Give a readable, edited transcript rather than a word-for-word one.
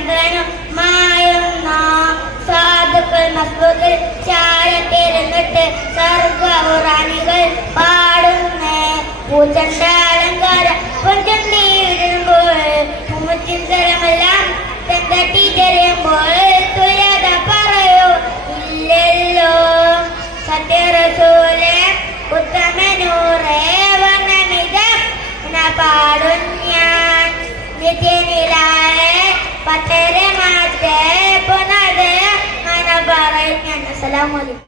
ചന്ദ്രനും മായുന്ന സാധുക്കൾ മക്കൾ ചാരത്തിരുന്നിട്ട് സർഗറാണികൾ പാടുന്നേ പൂച്ചണ്ടാലങ്കാര പൊഞ്ചണ്ടിയിടുമ്പോൾ മുച്ചിന്തരമെല്ലാം തെങ്കട്ടി തരുമ്പോൾ തുലത പറയോ ഇല്ലല്ലോ സത്യറസൂലെ ഉത്തമനൂറേ വർണ്ണമിത പാടും ഞാൻ നിത്യനിലായെ പത്തര മാറ്റേ പുനത് അങ്ങനെ പറയും ഞാൻ. അസ്സലാമു അലൈക്കും.